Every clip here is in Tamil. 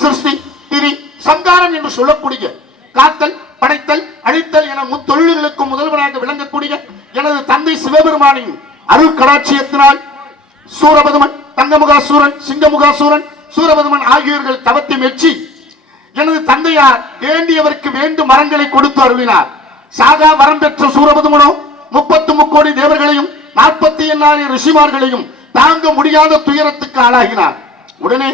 சிருஷ்டி, திரி, சங்காரம் என்று சொல்லக்கூடிய காத்தல், படைத்தல், அழித்தல் என முத்தொழில்களுக்கு முதல்வராக விளங்கக்கூடிய எனது தந்தை சிவபெருமானின் அருள் கடாட்சியத்தினால் சூரபதுமன், தங்கமுகாசூரன், சிங்கமுகாசூரன், சூரபதுமன் ஆகியோர்கள் தவத்தை மெச்சி எனது தந்தையார் வேண்டியவருக்கு வேண்டும் மரங்களை கொடுத்து அருளினார். சாகா வரம் பெற்ற சூரபதுமனோ 33 கோடி தேவர்களையும் 48 ரிஷிமார்களையும் தாங்க முடியாத துயரத்துக்கு ஆளாகினார். உடனே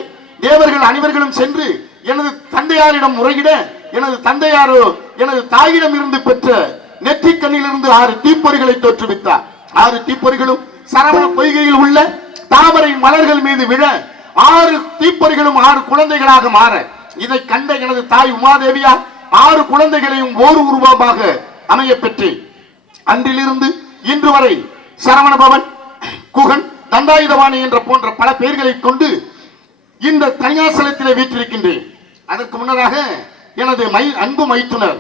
தேவர்கள் அனைவர்களும் சென்று எனது தந்தையாரிடம் முறையிட எனது தந்தையாரோ எனது தாயிடம் இருந்து பெற்ற நெற்றிக்கண்ணிலிருந்து 6 தீப்பொறிகளை தோற்றுவித்தார். 6 தீப்பொறிகளும் சரவண பொய்கையில் உள்ள தாமரை மலர்கள் மீது விழ 6 தீப்பொறிகளும் 6 குழந்தைகளாக மாற இதை கண்ட எனது தாய் உமாதேவியார் 6 குழந்தைகளையும் ஓர் உருவமாக அமைய பெற்றேன். அன்றிலிருந்து இன்று வரை சரவணபவன், குகன், தண்டாயுதவாணி என்ற போன்ற பல பெயர்களை கொண்டு இந்த தனியாசலத்திலே வீற்றிருக்கின்றேன். அதற்கு முன்னதாக எனது அன்பு மைத்துனர்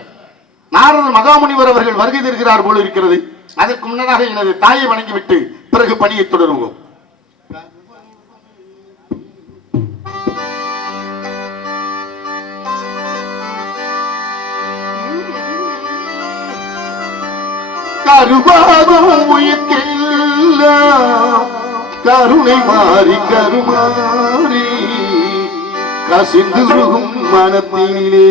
நாரத மகாமுனிவர் அவர்கள் வருகை தருகிறார் போல இருக்கிறது. அதற்கு முன்னதாக எனது தாயை வணங்கிவிட்டு பிறகு பணியை தொடருவோம். கருவாகும் உயிர்க்கெல்லாம் கருணை மாறி கருமாறி கசிந்துருகும் மனத்திலே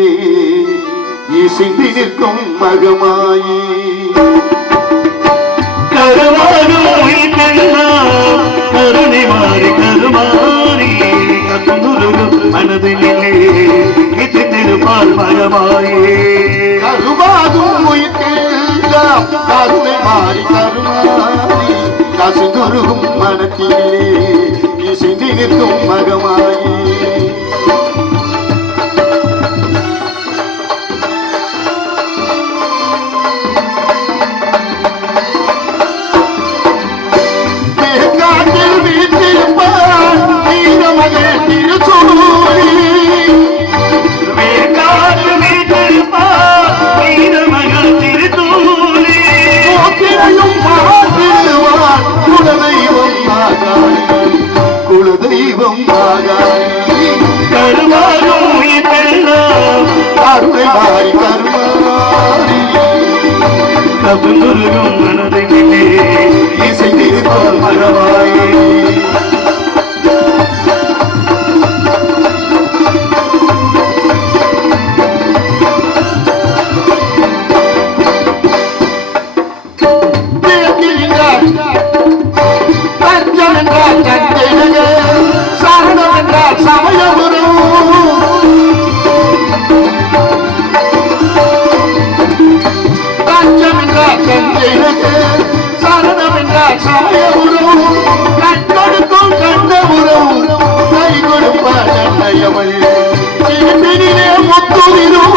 இசைந்து நிற்கும் மகமாயி கருவாகும் உயிர்க்கெல்லாம் கருணை மாறி கருமாறி கசிந்துருகும் மனதிலே இசைந்திருப்பால் மகமாயி கருவாகும் உயிர்க்கெல்லாம் கருணை மாறி கருமாறி கசிந்துருகும் மனத்திலே இசைந்து நிற்கும் மகமாயி கருணை மனதிலே இசைந்திருப்பால் மகமாயே சரணம் என்றால் சமயபுரம் கட்டொடுக்கும் கண்டபுரம் கை கொடுப்பார் கண்ணையவள் சிறுப்பினிலே முத்துவிரும்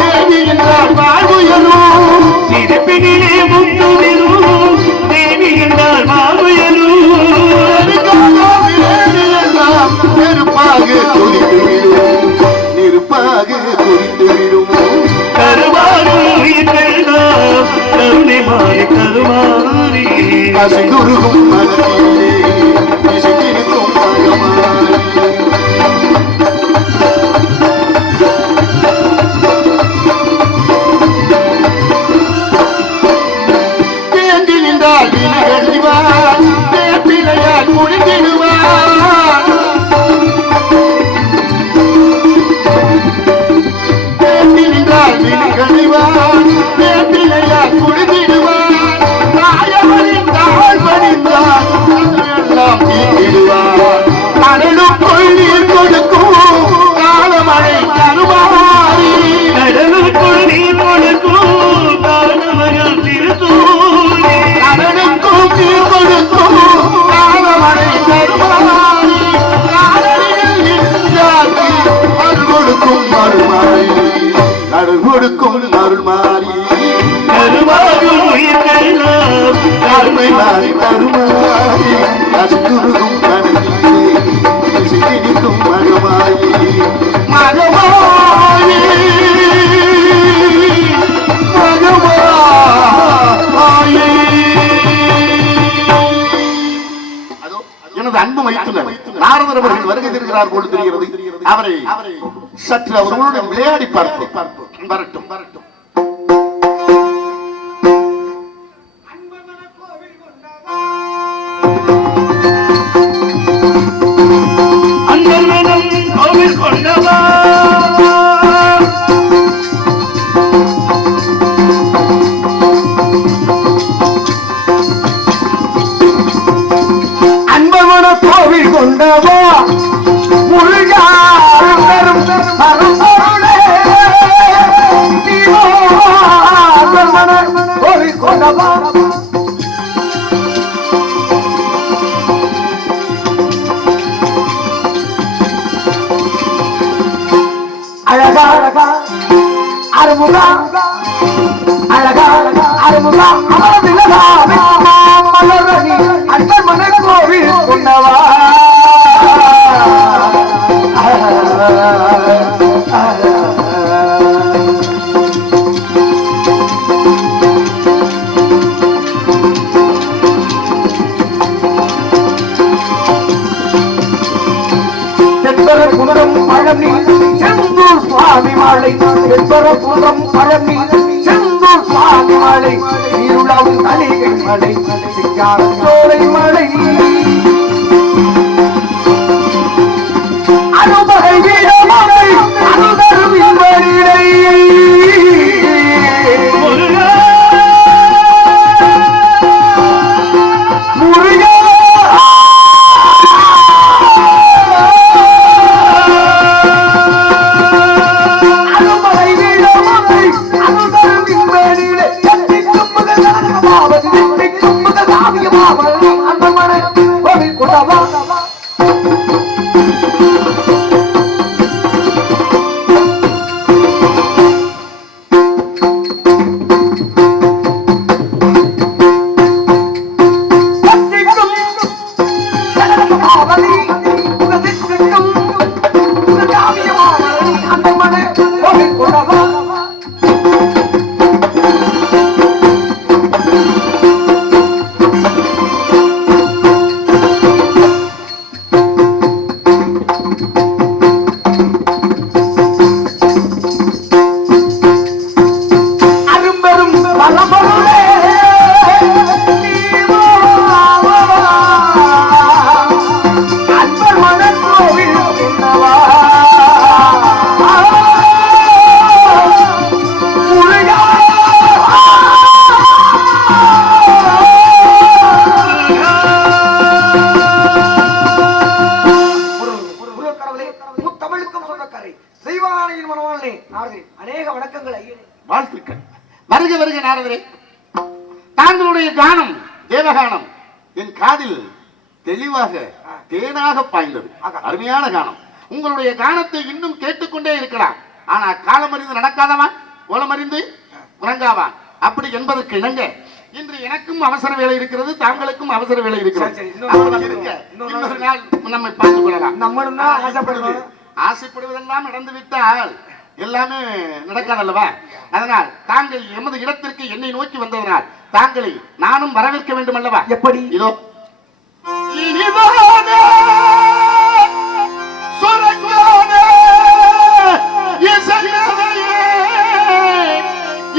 தேவி என்றால் வாழ்வுயரும் சிறுப்பினிலே முத்துவிரும் தேவி என்றால் வாழ்வுயரும் நெருப்பாக குறித்துவிடும் நெருப்பாக குறித்துவிடும் கருவாரும் கருணை மாறி கருமாறி கசிந்துருகும் மனத்திலே இசைந்திருக்கும் மகமாரி தேங்கி நின்றால் விழிகழிவார் தேப்பிலையால் குளித்திடுவார் தேங்கி நின்றால் விழிகழிவார் தேப்பிலையால் குளித்திடுவார் தாயவரின் தாழ் பணிந்தார் எல்லாம் தீங்கிடுவார் கடலுக்குள் நீர் கொடுக்கும் காலமழை கருமாறி கடலுக்குள் நீர் கொடுக்கும் காலமகள் திருத்தூரி கடலுக்கும் நீர் கொடுக்கும் காலமழை கருமாறி காலடியில் நின்றாக்கி அருள் கொடுக்கும் அருள்மாறி அருள் கொடுக்கும் அருள்மாறி கருவாகும் உயிர்களெல்லாம் கருணை மாறி கருமாறி கசிந்துருகும் மனதிலே இசைந்திருக்கும் மகமாயி மகமாயி மகமாயி. எனது அன்பு மைத்துனர் நாரதர் அவர்கள் வருகை தருகிறார் போல தெரிகிறது. அவரை அவரை சற்று அவர்களோடு விளையாடி பார்ப்போம். வரட்டும் வரட்டும். அன்பர்மனம் கோவில் கொண்டவா கோவில் கொண்டவா முருகா பெரும் அரும்பொருளே கோவில் கொண்டவா அழகா அழகா அருமுகா அழகா அருமுகா அமரதிலகா மலரணி அன்பர் மன கோவில் கொண்டவா குன்றம் பழனி செந்தூர் சுவாமி மாலை குன்றம் பழனி செந்தூர் சுவாமி மாலை இருளாவும் தலிகை மலை சிக்கார சோலை மலை அனுபகை வீரமலை அனுதரும் இன்பரிடை முருகா அநேக வணக்கங்கள் ஐயனே. வாழ்த்துக்கள். வருக வருக நாரதரே. தாங்களுடைய கானம் தேவகானம் என் காதில் தெளிவாக தேனாக பாய்ந்தது. அருமையான கானம். உங்களுடைய கானத்தை இன்னும் கேட்டுக்கொண்டே இருக்கலாம். ஆனா காலமறிந்து நடக்காதவன் ஓலமறிந்து உறங்காவான் அப்படி என்பதற்கு இணங்க இன்று எனக்கும் அவசர வேலை இருக்கிறது, தாங்களுக்கும் அவசர வேலை இருக்கிறது. இன்னொரு நாள் நம்மை பார்த்துக் கொள்ளலாம். நம்மளும் தான் ஆசைப்படுவோம். ஆசைப்படுவதெல்லாம் நடந்து விட்டால் எல்லாமே நடக்காதல்லவா? அதனால் தாங்கள் எமது இடத்திற்கு என்னை நோக்கி வந்ததனால் தாங்களை நானும் வரவேற்க வேண்டும் அல்லவா? எப்படி? இதோ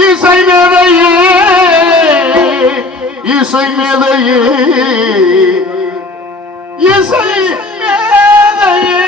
இசை மேதையே இசை மேதையே இசை மேதையே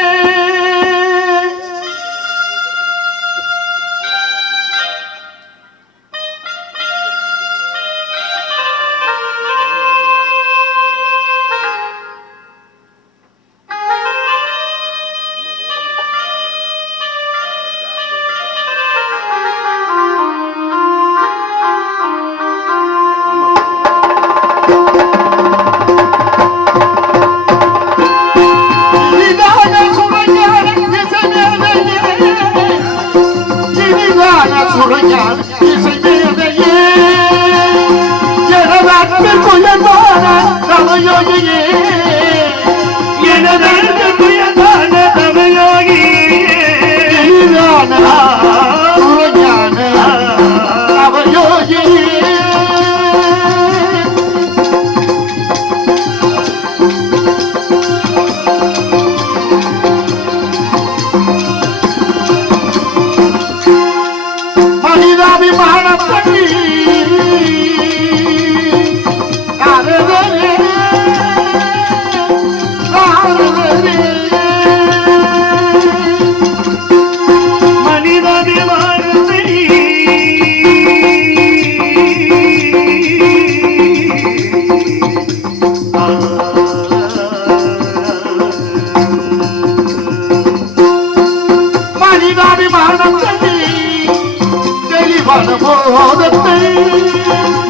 போதத்தை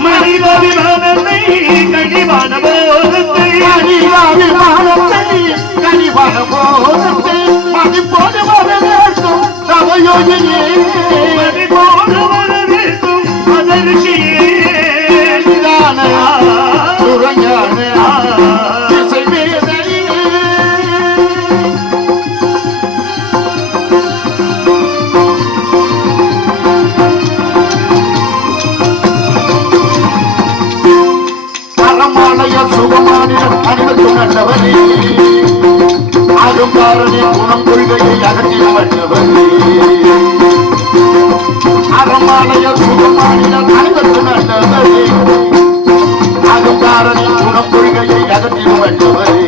மனிதாபிமானத்தை கனிவான போதத்தை கனிவான போதத்தை மதிப்போடு வரவேற்கும் நவயோகியே மதிப்போடு வரவேற்கும் மதர்ஷியே சுரஞான இசை வேதையே அறமாலையார் சுகமானிடம் அணிவத்து நல்லவரே அரும்பாரனே குணம் கொள்கையை அகற்றிட வல்லவரே அறமாலையார் சுகமானிடம் அணிவத்து நல்லவரே அரும்பாரனே குணம் கொள்கையை அகற்றிட வல்லவரே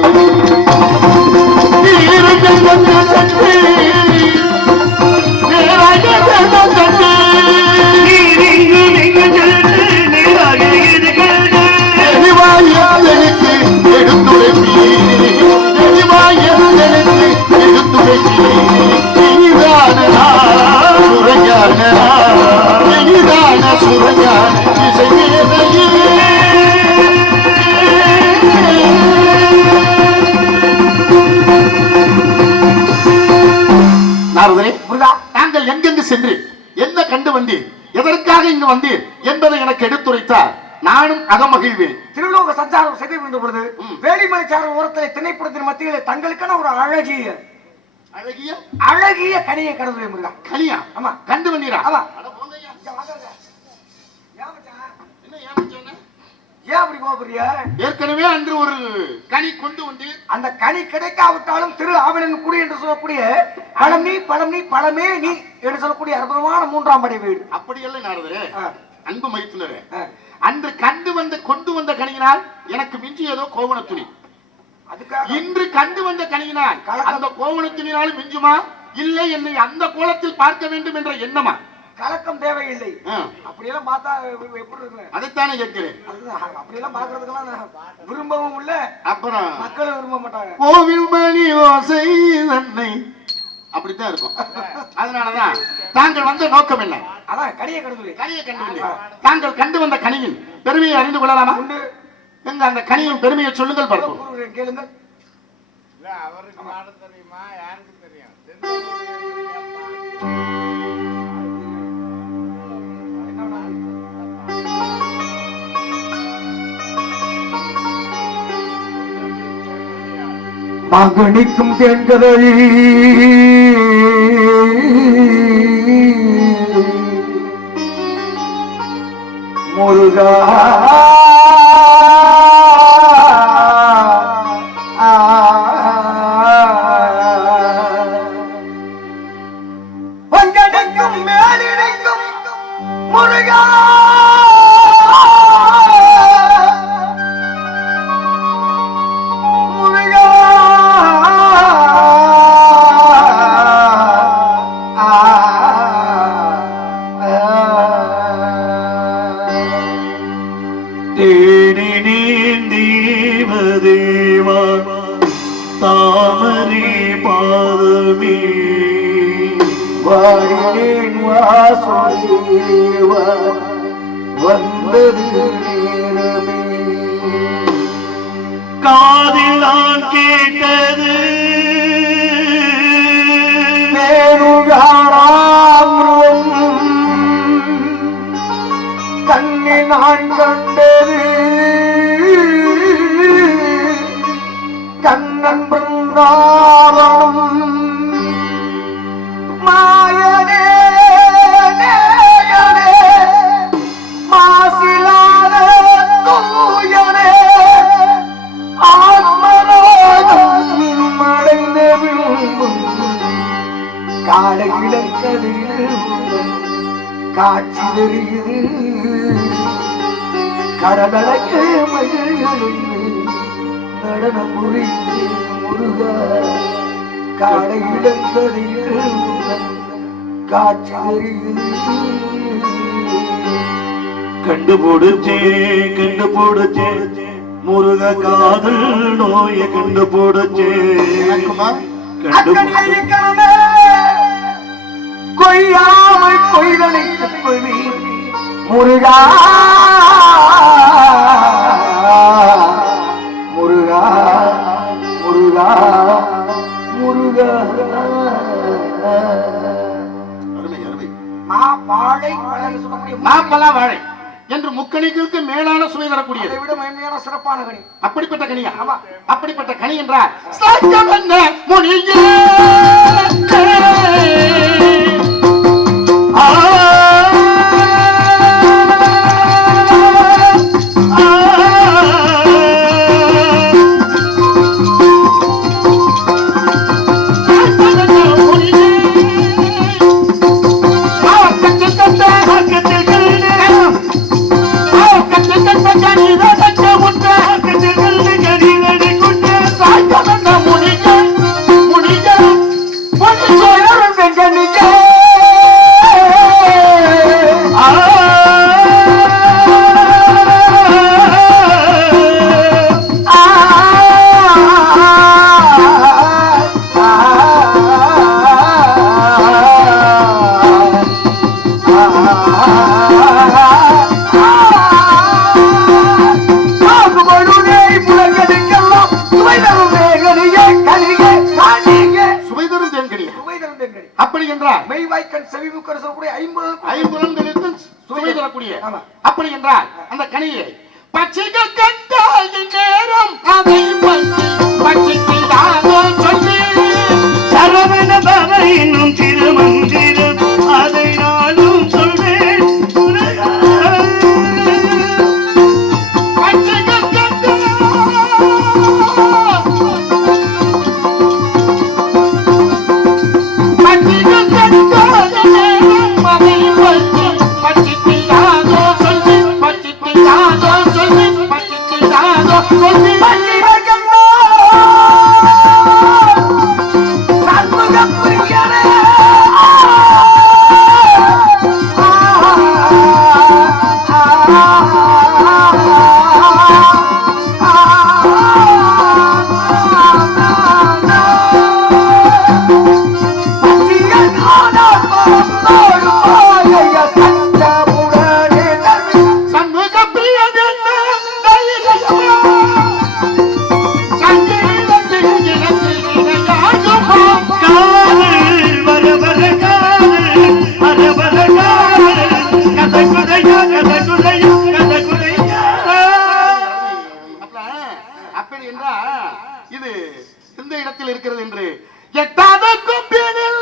தாங்கள் எங்கெங்கு சென்று என்ன கண்டு வந்தீர், எதற்காக இங்கு வந்தீர் என்பதை எனக்கு எடுத்துரைத்தார். நானும் அகமகிழ்வேன். திருலோக சஞ்சாரம் செய்து கொண்ட பொழுது வேலிமலை சார ஓரத்திலே திணைப்புறத்தின் மத்தியிலே தங்களுக்கான ஒரு அழகிய அழகிய அழகிய கனியை கடவுளே முருகா. கனியா? ஆமா. கண்டு வந்தீரா? ஆமா. ஏன் அப்படி போகிறிய? ஏற்கனவே அன்று ஒரு கனி கொண்டு வந்து அந்த கனி கிடைக்காவிட்டாலும் திரு ஆவணன் குடி என்று சொல்லக்கூடிய பழம் நீ பழம் நீ பழமே நீ என்று சொல்லக்கூடிய அற்புதமான மூன்றாம் படை வீடு. அப்படியெல்லாம் நாரதரே, அன்பு மைத்துனரே, அன்று கண்டு வந்த கொண்டு வந்த கனியினால் எனக்கு மிஞ்சியதோ கோவண துணி. இன்று கண்டு வந்த கனியினால் அந்த கோவண துணியினாலும் மிஞ்சுமா, இல்லை என்னை அந்த கோலத்தில் பார்க்க வேண்டும் என்ற எண்ணமா? கலக்கம் தேவையில்லை. அப்படியெல்லாம் பார்த்தா எப்படி இருக்கு? அதைத்தானே கேட்கிறேன். அப்படியெல்லாம் பாக்குறதுக்கெல்லாம் விரும்பவும் இல்ல, அப்புறம் மக்களும் விரும்ப மாட்டாங்க. கோவில் மணி ஓசை தன்னை அப்படித்தான் இருக்கும். அதனாலதான் தாங்கள் வந்த நோக்கம் என்ன? அதான் கனியை கண்டு கனியை கண்டு தாங்கள் கண்டு வந்த கனியின் பெருமையை அறிந்து கொள்ளலாமா? எங்க அந்த கனியின் பெருமையை சொல்லுங்கள் பார்ப்போம். கேளுங்க. அவருக்கு பாட தெரியுமா? யாருக்கு தெரியும்? மகனிக்கும் தென்கதழி முருகா பங்கடிக்கும் மேலிடைக்கும் முருகா தாமரை பாதமே வாழினேன் வாசுதேவ வந்தது நேரமே காதில் நான் கேட்டது மேலுகாராம் கண்ணில் நான் கண்டது கண்ணன் பிருந்தாவனம் மாயனே நேயனே மாசிலாத தூயனே ஆத்மராஜம் அடைந்த விழும்பும் காலை இழக்கதில் காட்சி தெரியுது கடலக்கு மகிழ்ந்து நடனம் புரிந்து முருக காடை இழந்ததில் காட்சி தெரியுது கண்டுபிடிச்சே முருக காதல் நோய கண்டுபிடிச்சே அக்கறையிக்கமே கொய்யாமல் கொய்தனை தப்பவி முருகா முருகா முருகா முருகா அருமை அருமை. வாழை பழங்கள் சொல்லக்கூடிய மாப்பலா வாழை என்று முக்கணிகளுக்கு மேலான சுவை தரக்கூடியது. அதை விட மேன்மையான சிறப்பான கனி. அப்படிப்பட்ட கனியா? ஆமா. அப்படிப்பட்ட கனி என்றால் சாய்க்கவந்த முனியே அப்படி என்றால் மெய்வாய்க்கண் செவிமுக்கர் சொல்லக்கூடிய ஐம்புலன்களுக்கு சுவை தரக்கூடிய. ஆமா. அப்படி என்றால் அந்த கனியை பச்சைகள் கண்டாயின் நேரம் அதை பச்சைக்கு சொல்லி சரவண பவ என்னும் திருமந்திரம் அதை நாளும் சொல்வேன். பச்சைகள் கண்டா அப்படி என்றால் இது எந்த இடத்தில் இருக்கிறது என்று எட்டாத கொம்பினில்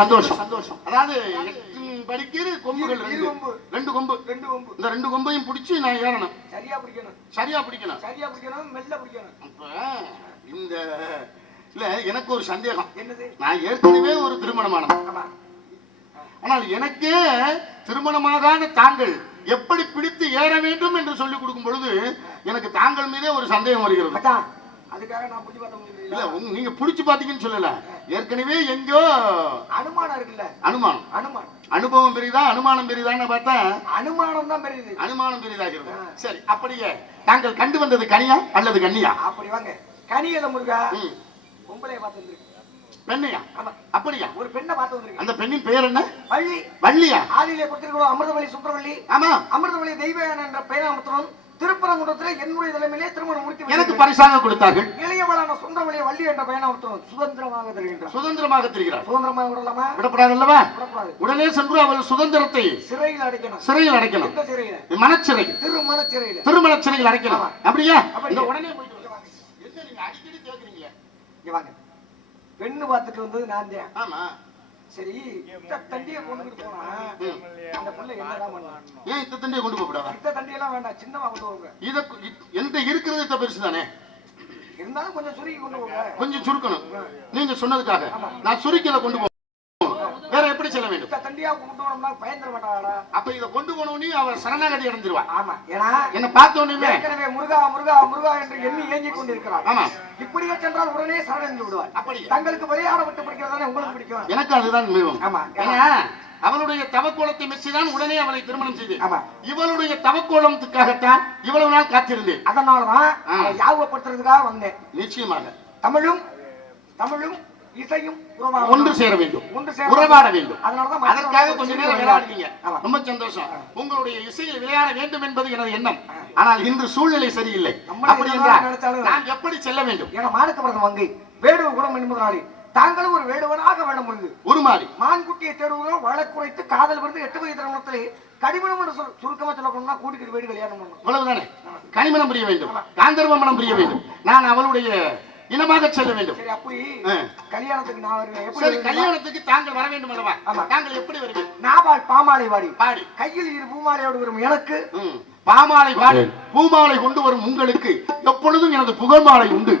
சந்தோஷம். அதாவது படிக்கிற கொம்புகள் ரெண்டு கொம்பு. இந்த ரெண்டு கொம்பையும் பிடிச்சி நான் ஏறணும். சரியா பிடிக்கணும் மெல்ல பிடிக்கணும். அப்ப இந்த இல்ல எனக்கு ஒரு சந்தேகம். என்னது? நான் ஏற்கனவே ஒரு திருமணமானவன். ஆனால் எனக்கே திருமணமாகாத தாங்கள் எப்படி பிடித்து ஏற வேண்டும் என்று சொல்லிக் கொடுக்கும் பொழுது எனக்கு தாங்கள் மீதே ஒரு சந்தேகம் வருகிறது. அதுக்காக நான் புடிச்சு பார்த்த முடியல. இல்ல நீங்க புடிச்சு பாத்தீங்கன்னு சொல்லல, ஏற்கனவே எங்கோ அனுமானம் இருக்குல்ல. அனுமானம் அனுபவம் பெரியதா அனுமானம் பெரியதான்னு பார்த்தா அனுமானம் தான் பெரியது. அனுமானம் பெரியதாகிறது. சரி, அப்படியே தாங்கள் கண்டு வந்தது கனியா அல்லது கண்ணியா? அப்படி வாங்க. கனியத முருகா பொம்பளைய பார்த்து வந்திருக்கு. பெண்ணையா? அப்படியா? ஒரு பெண்ணை பார்த்து வந்திருக்கு. அந்த பெண்ணின் பெயர் என்ன? வள்ளி. வள்ளியா? ஆதியிலே கொடுத்திருக்கிறோம் அமிர்தவள்ளி சுந்தரவள்ளி. ஆமா. அமிர்தவள்ளி தெய்வயானை என்ற பெயராமத்துடன் திருப்பரங்குன்றத்திலே என்னுடைய தலைமையிலே திருமணம் முடித்து எனக்கு பரிசாக கொடுத்தார்கள். இளையவளான சுந்தரவழியை வள்ளி என்ற பையனை ஒருத்தன் சுதந்திரமாக தருகின்றான். சுதந்திரமாக தெரிகிறார். சுதந்திரமாக விடலாமா? விடப்படாது அல்லவா? விடக்கூடாது. உடனே சென்று அவள் சுதந்திரத்தை சிறையில் அடைக்கணும். சிறையில் அடைக்கணும். எந்த சிறையில? மனச்சிறை, திருமண சிறையில. திருமண சிறையில் அடைக்கணும். அப்படியா? அப்படியே. உடனே போயிட்டு என்ன நீங்க அடிக்கடி கேக்குறீங்களே? இங்க வாங்க. பெண்ணு பார்த்துட்டு வந்தது நான் தான். ஆமா. சரி, இந்த தண்டியை கொண்டுட்டு போனா அந்த புள்ள என்னதான் பண்ணும்? ஏன் இந்த தண்டியை கொண்டு போகக்கூடாதா? இந்த தண்டியெல்லாம் வேண்டாம், சின்னமா கொண்டு போங்க. இத என்கிட்ட இருக்கிறது இத பெருசு தானே, இருந்தாலும் கொஞ்சம் சுருக்கி கொண்டு போங்க. கொஞ்சம் சுருக்கணும். நீங்க சொன்னதுக்காக நான் சுருக்கில கொண்டு போகணும். வேற எப்படி செல்ல வேண்டும்? இந்த தண்டியா கொண்டு போனோம்னா பயந்துட மாட்டாளா? அப்ப இத கொண்டு போனோனே அவ சரணாகதி அடைஞ்சிருவா. ஆமா, ஏன்னா என்ன பார்த்த உடனே ஏற்கனவே முருகா முருகா முருகா என்று எண்ணி ஏங்கி கொண்டிருக்கிறார். ஆமா. இப்படியே சென்றால் உடனே சரணடைந்து விடுவார். அப்படி தங்களுக்கு விளையாட விட்டு பிடிக்கிறதானே உங்களுக்கு பிடிக்கும். எனக்கு அதுதான் மிகவும். ஆமா, ஏன்னா அவளுடைய தவக்கோலத்தை மெச்சிதான் உடனே அவளை திருமணம் செய்தேன். ஆமா, இவளுடைய தவக்கோலத்துக்காகத்தான் இவ்வளவு நாள் காத்திருந்தேன். அதனாலதான் யாபப்படுத்துறதுக்காக வந்தேன். நிச்சயமாக தமிழும் தமிழும் இசையும் ஒன்று சேர வேண்டும், ஒன்று சேர உறவாட வேண்டும். அதனாலதான் அதற்காக கொஞ்ச நேரம் விளையாடுவீங்க. ரொம்ப சந்தோஷம். உங்களுடைய இசையில் விளையாட வேண்டும் என்பது எனது எண்ணம். ஆனால் இன்று சூழ்நிலை சரியில்லை. அப்படி என்றால் நான் எப்படி செல்ல வேண்டும்? ஏன்னா மாணிக்கவரதம் வங்கை வேடுவ குணம் என்பதனாலே தாங்களும் ஒரு வேடுவனாக வேட முடியுது. ஒரு மாதிரி மான்குட்டியை தேடுவதும் வழக்குறைத்து காதல் விருந்து 8 வயது திருமணத்திலே கடிமணம் என்று சுருக்கமா சொல்ல போனா கூட்டிட்டு வேடு கல்யாணம் பண்ணணும். அவ்வளவுதானே. கனிமணம் புரிய வேண்டும், காந்தர்வ மனம் புரிய வேண்டும். நான் அவளுடைய இனமாக செல்ல வேண்டும். சரி, அப்படி கல்யாணத்துக்கு நான் வருவேன். எப்படி கல்யாணத்துக்கு தாங்கள் வர வேண்டும் அல்லவா? ஆமா. தாங்கள் எப்படி வருவீர்கள்? நாவால் பாமாலை வாடி பாடி கையில் இரு பூமாலையோடு வரும் எனக்கு பாமாலை பாடி பூமாலை கொண்டு வரும் உங்களுக்கு எப்பொழுதும் எனது புகழ் மாலை உண்டு.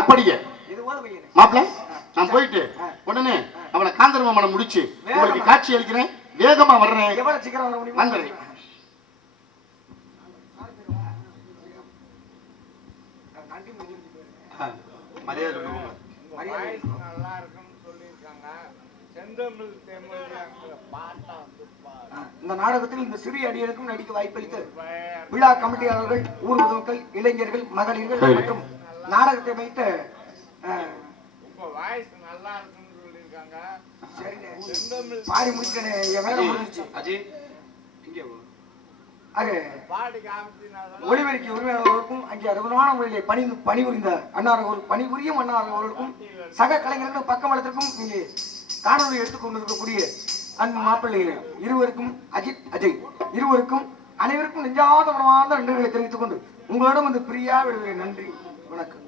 அப்படியே மாப்பிள்ள நான் போயிட்டு உடனே அவளை காந்தர்வ மனம் முடிச்சு உங்களுக்கு காட்சி அளிக்கிறேன். வேகமா வர்றேன். எவ்வளவு சீக்கிரம் வர முடியும்? வந்துடுறேன். இந்த நாடகத்தில் இந்த சிறிய அடியனுக்கும் நடிக்க வாய்ப்பளித்து விழா கமிட்டியாளர்கள், ஊர் பொதுமக்கள், இளைஞர்கள், மகளிர்கள் மற்றும் நாடகத்தை வைத்த பாடி முடிச்சேனே, என் வேலை முடிஞ்சிச்சு. ஒளிபெருக்கி உரிமையாளர்களுக்கும் அங்கே அற்புதமான முறையிலே பணிபுரிந்த பணிபுரியும் அண்ணார்களுக்கும் சக கலைஞர்களுக்கும் பக்கமளத்திற்கும் இங்கே காணொலி எடுத்துக் கொண்டிருக்கக்கூடிய அன்பு மாப்பிள்ளைகள் இருவருக்கும் அஜித், அஜய் இருவருக்கும் அனைவருக்கும் நெஞ்சாத மனமார்ந்த நன்றிகளை தெரிவித்துக் கொண்டு உங்களிடம் வந்து பிரியா விடுகிறேன். நன்றி, வணக்கம்.